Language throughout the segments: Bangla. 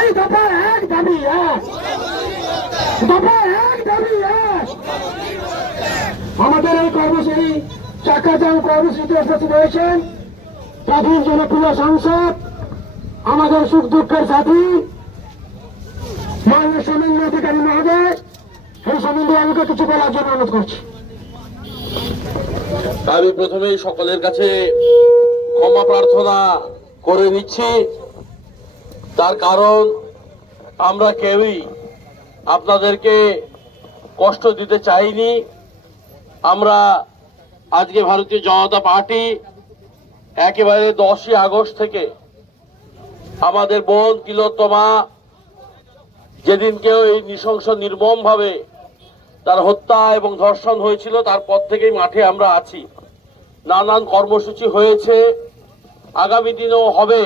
এই দফা এক দাবি এক, দফা এক দাবি এক। আমাদের এই কর্মসূচি চাকাজাম কর্মসূচিতে উপস্থিত হয়েছেন প্রাচীন জনপ্রিয় সাংসদ, আমাদের সুখ দুঃখের সাথী মাননীয় সমীন্দ্র অধিকারী মহোদয়। এই সমীন্দ্র আমাকে কিছু বলার জন্য অনুরোধ করছি। আমি প্রথমেই সকলের কাছে ক্ষমা প্রার্থনা করে নিচ্ছি। তার কারণ আমরা কেউই আপনাদেরকে কষ্ট দিতে চাইনি। আমরা আজকে ভারতীয় জনতা পার্টি একেবারে 10ই আগস্ট থেকে আমাদের বোন তিলোত্তমা যেদিনকে এই নৃশংস নির্মমভাবে তার হত্যা এবং ধর্ষণ হয়েছিল তারপর থেকেই মাঠে আমরা আছি। নানান কর্মসূচি হয়েছে, আগামী দিনেও হবে।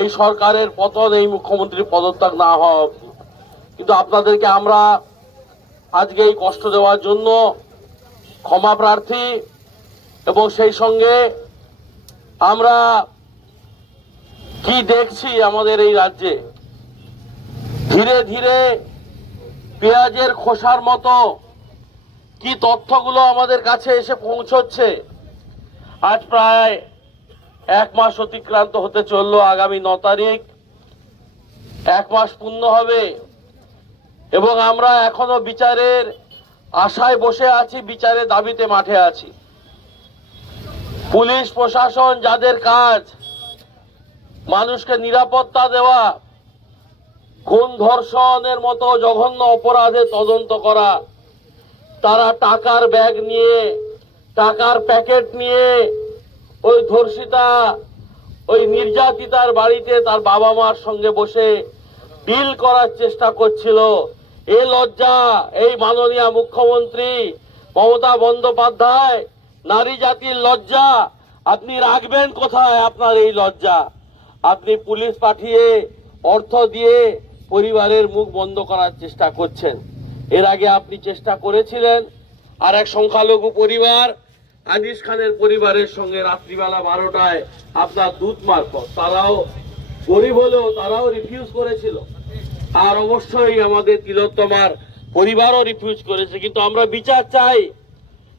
এই সরকারের পতন, এই মুখ্যমন্ত্রীর পদত্যাগ না হওয়া অবধি। কিন্তু আপনাদেরকে আমরা আজকে এই কষ্ট দেওয়ার জন্য ক্ষমা প্রার্থী, এবং সেই সঙ্গে আমরা কি দেখছি আমাদের এই রাজ্যে ধীরে ধীরে পেঁয়াজের খোসার মতো কি তথ্যগুলো আমাদের কাছে এসে পৌঁছচ্ছে। আজ প্রায় 1 মাস অতিক্রান্ত হতে চললো, আগামী 9 তারিখ 1 মাস পূর্ণ হবে, এবং আমরা এখনো বিচারের আশায় বসে আছি, বিচারের দাবিতে মাঠে আছি। পুলিশ প্রশাসন যাদের কাজ মানুষকে নিরাপত্তা দেওয়া, খুন ধর্ষণের মতো জঘন্য অপরাধে তদন্ত করা, তারা টাকার ব্যাগ নিয়ে, টাকার প্যাকেট নিয়ে ওই ধর্ষিতা, ওই নির্যাতিতার বাড়িতে তার বাবা মার সঙ্গে বসে ডিল করার চেষ্টা করছিল। এই লজ্জা এই মাননীয় মুখ্যমন্ত্রী মমতা বন্দ্যোপাধ্যায়, নারী জাতির লজ্জা আপনি রাখবেন কোথায়? আপনার এই লজ্জা আপনি পুলিশ পাঠিয়ে, অর্থ দিয়ে পরিবারের মুখ বন্ধ করার চেষ্টা করছেন। এর আগে আপনি চেষ্টা করেছিলেন আর এক সংখ্যালঘু পরিবার আনিস খানের পরিবারের সঙ্গে রাত্রিবেলা 12টায় আপনার দূত মারফত, তারাও গরিব হলেও তারাও রিফিউজ করেছিল। আর অবশ্যই আমাদের তিলোত্তমার পরিবারও রিফিউজ করেছে। কিন্তু আমরা বিচার চাই।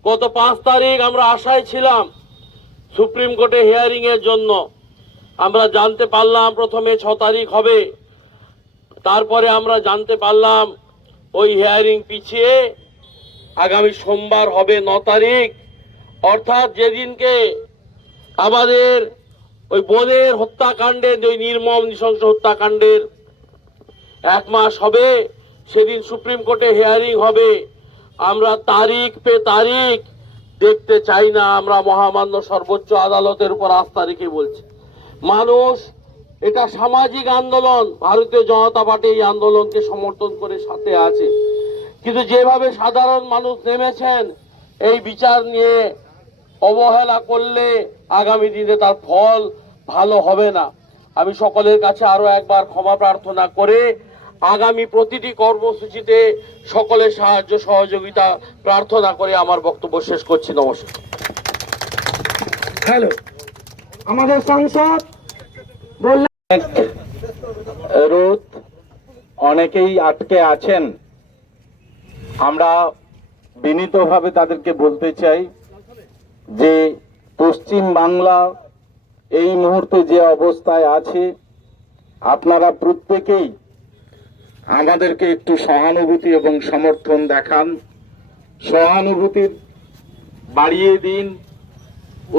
গত 5 তারিখ আমরা আশায় ছিলাম সুপ্রিম কোর্টে হিয়ারিং এর জন্য। আমরা জানতে পারলাম প্রথমে 6 তারিখ হবে, তারপরে আমরা জানতে পারলাম ওই হিয়ারিং পিছিয়ে আগামী সোমবার হবে 9 তারিখ। অর্থাৎ যেদিনকে আমাদের ওই বোনের হত্যাকাণ্ডের, ওই নির্মম নৃশংস হত্যাকাণ্ডের 1 মাস হবে, সেদিন সুপ্রিম কোর্টে হিয়ারিং হবে। আমরা তারিখ পে তারিখ দেখতে চাই না। আমরা মহামান্য সর্বোচ্চ আদালতের উপর আস্থা রেখে বলছি। মানুষ, এটা সামাজিক আন্দোলন, ভারতীয় জনতা পার্টি এই আন্দোলনকে সমর্থন করে সাথে আছে। কিন্তু যেভাবে সাধারণ মানুষ নেমেছেন এই বিচার নিয়ে অবহেলা করলে আগামী দিনে তার ফল ভালো হবে না। আমি সকলের কাছে আরো একবার ক্ষমা প্রার্থনা করে আগামী প্রতিটি কর্মসূচিতে সকলের সাহায্য সহযোগিতা প্রার্থনা করে আমার বক্তব্য শেষ করছি। নমস্কার। হ্যালো, আমাদের সাংসদ বললেন রোদ অনেকেই আটকে আছেন। আমরা বিনীতভাবে তাদেরকে বলতে চাই যে পশ্চিম বাংলা এই মুহূর্তে যে অবস্থায় আছে, আপনারা প্রত্যেকেই আমাদেরকে একটু সহানুভূতি এবং সমর্থন দেখান, সহানুভূতি বাড়িয়ে দিন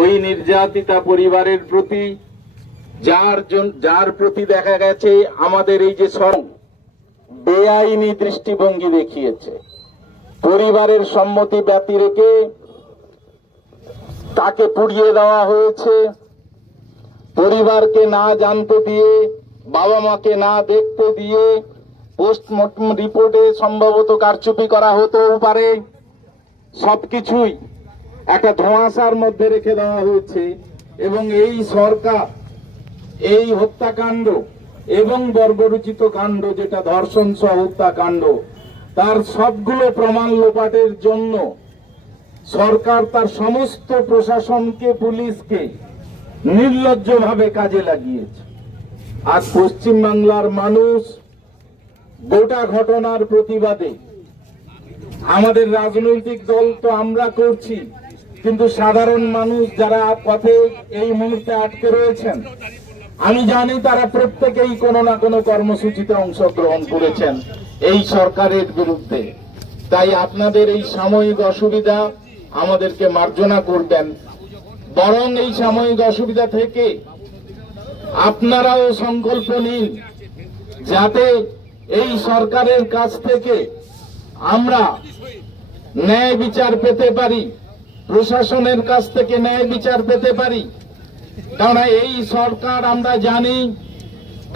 ওই নির্যাতিতা পরিবারের প্রতি, যার প্রতি দেখা গেছে আমাদের এই যে বেআইনি দৃষ্টিভঙ্গি দেখিয়েছে। পরিবারের সম্মতি ব্যতি রেখে তাকে পুড়িয়ে দেওয়া হয়েছে। পরিবারকে না জানতে দিয়ে, বাবা মাকে না দেখতে দিয়ে পোস্টমর্টম রিপোর্টে সম্ভবত কারচুপি করা হতেও পারে। সবকিছুই একটা ধোঁয়াশার মধ্যে রেখে দেওয়া হয়েছে, এবং এই সরকার এই হত্যাকাণ্ড এবং বর্বরোচিত কাণ্ড, যেটা ধর্ষণ সহ হত্যাকাণ্ড, তার সবগুলো প্রমাণ লোপাটের জন্য সরকার তার সমস্ত প্রশাসনকে, পুলিশকে নির্লজ্জভাবে কাজে লাগিয়েছে। আজ পশ্চিম বাংলার মানুষ গোটা ঘটনার প্রতিবাদে, আমাদের রাজনৈতিক দল তো আমরা করছি, কিন্তু সাধারণ মানুষ যারা পথে এই মুহূর্তে আটকে রয়েছেন, আমি জানি তারা প্রত্যেকেই কোনো না কোনো কর্মসূচিতে অংশগ্রহণ করেছেন এই সরকারের বিরুদ্ধে। তাই আপনাদের এই সাময়িক অসুবিধা আমাদেরকে মার্জনা করবেন, বরং এই সাময়িক অসুবিধা থেকে আপনারাও সংকল্প নিন যাতে এই সরকারের কাছ থেকে আমরা ন্যায় বিচার পেতে পারি, প্রশাসনের কাছ থেকে ন্যায় বিচার পেতে পারি। কারণ এই সরকার আমরা জানি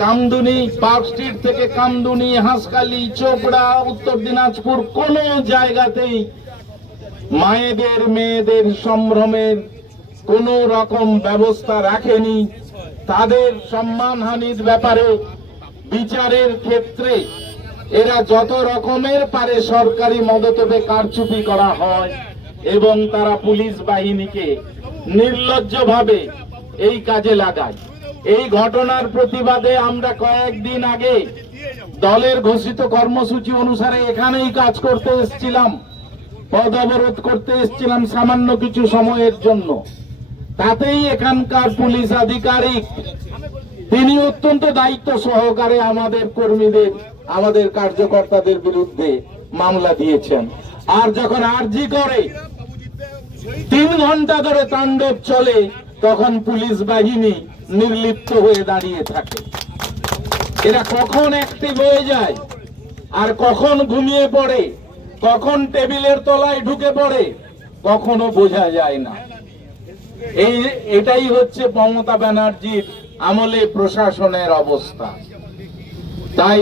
কামদুনি, পার্ক স্ট্রিট থেকে কামদুনি, হাঁসখালি, চোপড়া, উত্তর দিনাজপুর কোন জায়গাতেই মায়েদের মেয়েদের সম্ভ্রমের কোন রকম ব্যবস্থা রাখেনি। তাদের সম্মানহানির ব্যাপারে বিচারের ক্ষেত্রে এরা যত রকমের পারে সরকারি মদতে কারচুপি করা হয় এবং তারা পুলিশ বাহিনীকে নির্লজ্জভাবে এই কাজে লাগায়। এই ঘটনার প্রতিবাদে আমরা কয়েকদিন আগে দলের ঘোষিত কর্মসূচি অনুসারে এখানেই কাজ করতে এসেছিলাম, পদ অবরোধ করতে এসেছিলাম সামান্য কিছু সময়ের জন্য। তাতেই এখানকার পুলিশ আধিকারিক তিনি অত্যন্ত দায়িত্ব সহকারে আমাদের কর্মীদের, আমাদের কার্যকর্তাদের বিরুদ্ধে মামলা দিয়েছেন। আর যখন আরজি করে 3 ঘন্টা ধরে তাণ্ডব চলে, তখন পুলিশ বাহিনী নির্লিপ্ত হয়ে দাঁড়িয়ে থাকে। এরা কখন অ্যাক্টিভ হয়ে যায় আর কখন ঘুমিয়ে পড়ে, কখন টেবিলের তলায় ঢুকে পড়ে, কখনো বোঝা যায় না। এটাই হচ্ছে মমতা ব্যানার্জির আমলে প্রশাসনের অবস্থা। তাই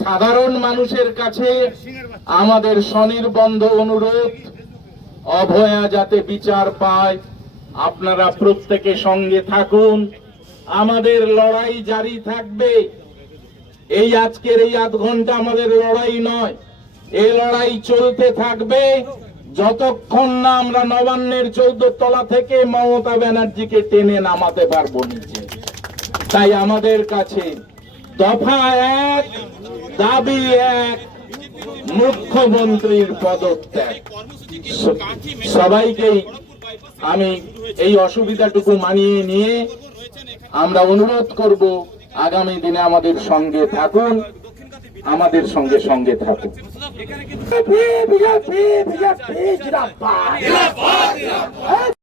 সাধারণ মানুষের কাছে আমাদের স্বনির্বন্ধ অনুরোধ, অভয়া যাতে বিচার পায়, আপনারা প্রত্যেকে সঙ্গে থাকুন। আমাদের লড়াই জারি থাকবে। এই আজকের এই আধ ঘন্টা আমাদের লড়াই নয়, এই লড়াই চলতে থাকবে যতক্ষণ না আমরা নবান্নের 14 তলা থেকে মমতা ব্যানার্জিকে টেনে নামাতে পারবো নিচে। তাই আমাদের কাছে দফা 1, দাবি 1, মুখ্যমন্ত্রীর পদত্যাগ। সবাইকেই আমি এই অসুবিধাটুকু মানিয়ে নিয়ে আমরা অনুরোধ করব আগামী দিনে আমাদের সঙ্গে থাকুন, আমাদের সঙ্গে থাকুন।